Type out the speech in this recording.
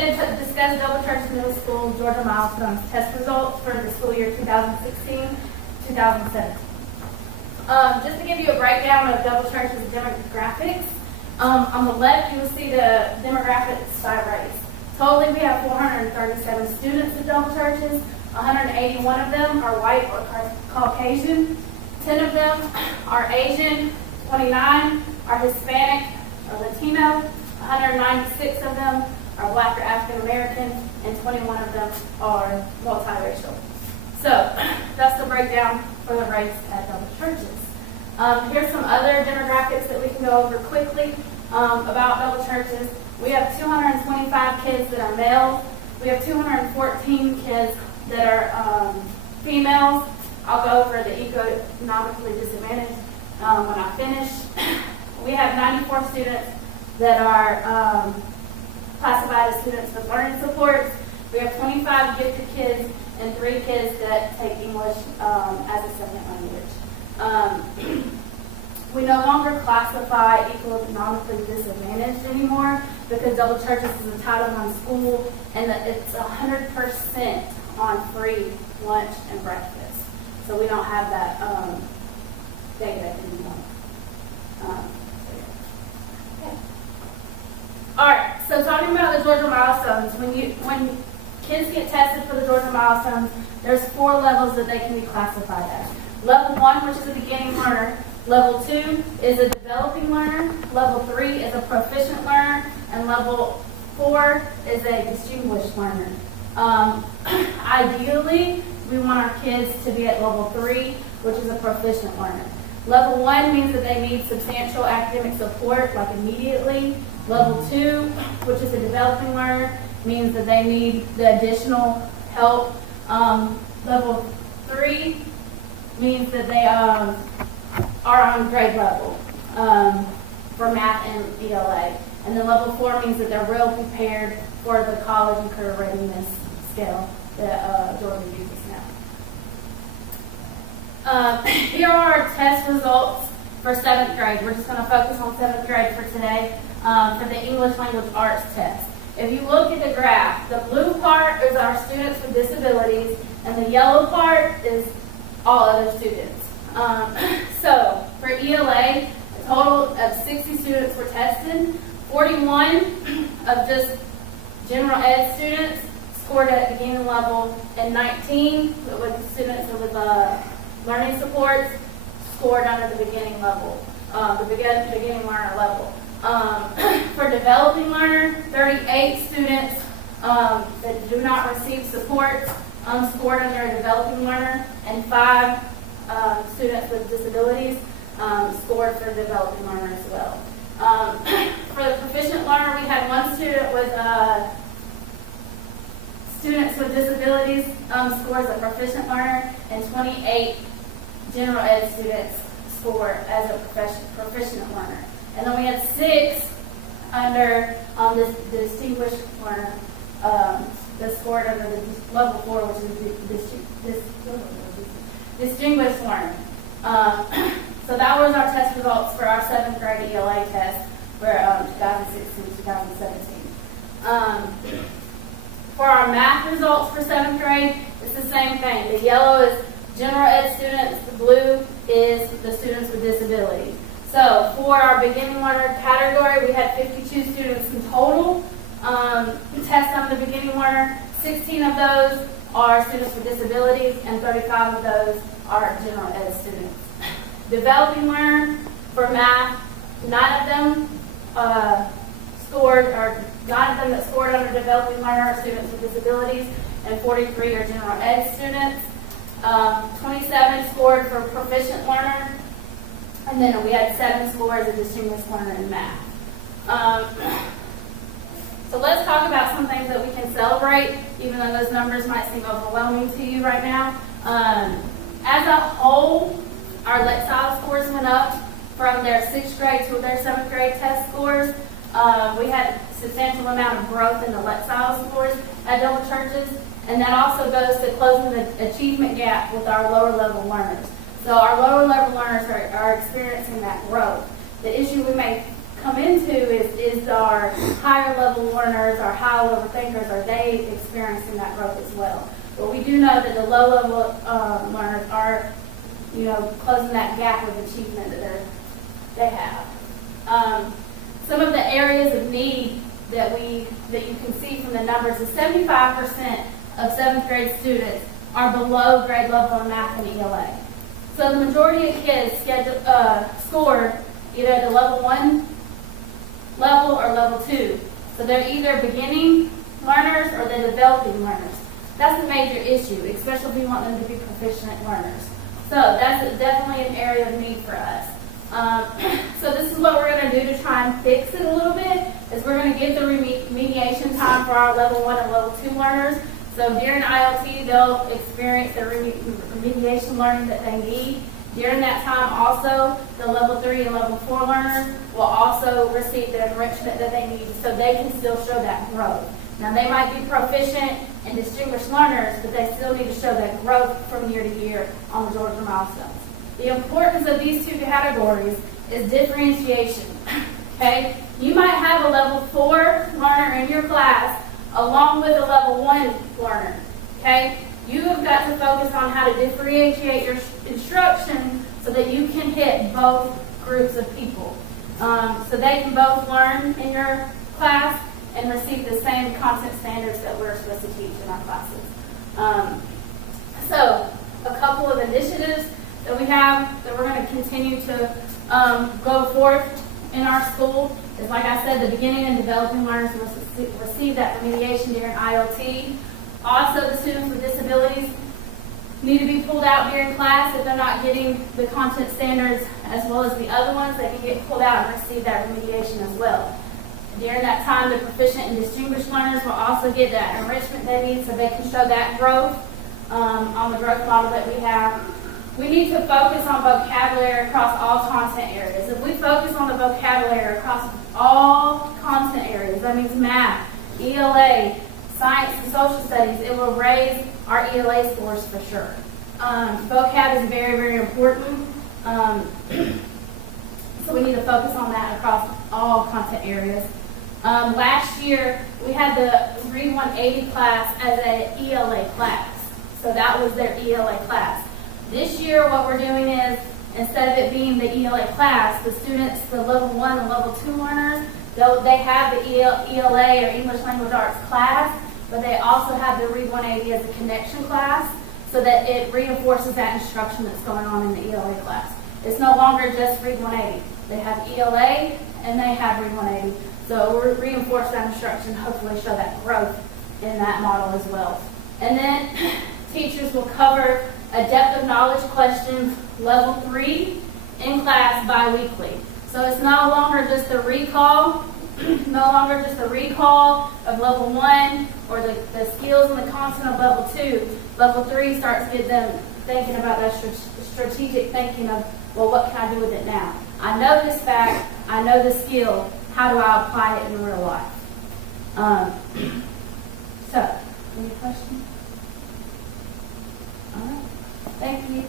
today to discuss Double Church Middle School Georgia Milestones test results for the school year 2016-2017. Just to give you a breakdown of Double Church's demographics, on the left you will see the demographics by race. Totally we have 437 students at Double Churches. 181 of them are white or Caucasian. 10 of them are Asian. 29 are Hispanic or Latino. 196 of them are Black or African American, and 21 of them are multiracial. So that's the breakdown for the race at Double Churches. Here's some other demographics that we can go over quickly about Double Churches. We have 225 kids that are males. We have 214 kids that are females. I'll go over the economically disadvantaged when I finish. We have 94 students that are classified as students with learning supports. We have 25 gifted kids and 3 kids that take English as a second language. We no longer classify economically disadvantaged anymore because Double Churches is a Title I school, and it's 100% on free lunch and breakfast. So we don't have that data anymore. All right, so talking about the Georgia Milestones, when kids get tested for the Georgia Milestones, there's 4 levels that they can be classified as. Level 1, which is a beginning learner. Level 2 is a developing learner. Level 3 is a proficient learner. And level 4 is a distinguished learner. Ideally, we want our kids to be at level 3, which is a proficient learner. Level 1 means that they need substantial academic support, like immediately. Level 2, which is a developing learner, means that they need the additional help. Level 3 means that they are on grade level for math and ELA. And then level 4 means that they're real prepared for the college and career readiness scale that Georgia uses now. Here are our test results for 7th grade. We're just going to focus on 7th grade for today for the English Language Arts test. If you look at the graph, the blue part is our students with disabilities, and the yellow part is all other students. So for ELA, a total of 60 students were tested. 41 of just general ed students scored at beginning level, and 19 with students with learning supports scored under the beginning level, the beginning learner level. For developing learner, 38 students that do not receive support scored under a developing learner, and 5 students with disabilities scored for developing learner as well. For the proficient learner, we had 1 student with students with disabilities score as a proficient learner, and 28 general ed students score as a proficient learner. And then we had 6 under the distinguished learner that scored under the level 4, which is distinguished learner. So that was our test results for our 7th grade ELA test for 2016-2017. For our math results for 7th grade, it's the same thing. The yellow is general ed students, the blue is the students with disabilities. So for our beginning learner category, we had 52 students in total test on the beginning learner. 16 of those are students with disabilities, and 35 of those are general ed students. Developing learner for math, 9 of them that scored under developing learner are students with disabilities, and 43 are general ed students. 27 scored for proficient learner, and then we had 7 scores as distinguished learner in math. So let's talk about some things that we can celebrate, even though those numbers might seem overwhelming to you right now. As a whole, our Lexile scores went up from their 6th grade to their 7th grade test scores. We had a substantial amount of growth in the Lexile scores at Double Churches, and that also goes to closing the achievement gap with our lower level learners. So our lower level learners are experiencing that growth. The issue we may come into is our higher level learners, our high level thinkers, are they experiencing that growth as well? But we do know that the low level learners are, closing that gap of achievement that they have. Some of the areas of need that you can see from the numbers is 75% of 7th grade students are below grade level in math and ELA. So the majority of kids scored either at the level 1 level or level 2. So they're either beginning learners or they're developing learners. That's a major issue, especially if we want them to be proficient learners. So that's definitely an area of need for us. So this is what we're going to do to try and fix it a little bit, is we're going to give the remediation time for our level 1 and level 2 learners. So during ILT, they'll experience the remediation learning that they need. During that time also, the level 3 and level 4 learners will also receive the enrichment that they need so they can still show that growth. Now they might be proficient and distinguished learners, but they still need to show that growth from year to year on the Georgia Milestones. The importance of these two categories is differentiation. Okay? You might have a level 4 learner in your class along with a level 1 learner. Okay? You have got to focus on how to differentiate your instruction so that you can hit both groups of people. So they can both learn in your class and receive the same content standards that we're supposed to teach in our classes. So a couple of initiatives that we have that we're going to continue to go forth in our school is, like I said, the beginning and developing learners will receive that remediation during ILT. Also, the students with disabilities need to be pulled out during class if they're not getting the content standards as well as the other ones. They can get pulled out and receive that remediation as well. During that time, the proficient and distinguished learners will also get that enrichment they need so they can show that growth on the growth model that we have. We need to focus on vocabulary across all content areas. If we focus on the vocabulary across all content areas, that means math, ELA, science, and social studies, it will raise our ELA scores for sure. Vocab is very, very important. So we need to focus on that across all content areas. Last year, we had the Read 180 class as an ELA class. So that was their ELA class. This year, what we're doing is, instead of it being the ELA class, the students, the level 1 and level 2 learners, they have the ELA or English Language Arts class, but they also have the Read 180 as a connection class so that it reinforces that instruction that's going on in the ELA class. It's no longer just Read 180. They have ELA and they have Read 180. So we'll reinforce that instruction, hopefully show that growth in that model as well. And then teachers will cover a depth of knowledge questions level 3 in class bi-weekly. So it's no longer just a recall, of level 1 or the skills and the content of level 2. Level 3 starts to get them thinking about that strategic thinking of, well, what can I do with it now? I know this fact, I know the skill, how do I apply it in real life? So, any questions? All right. Thank you.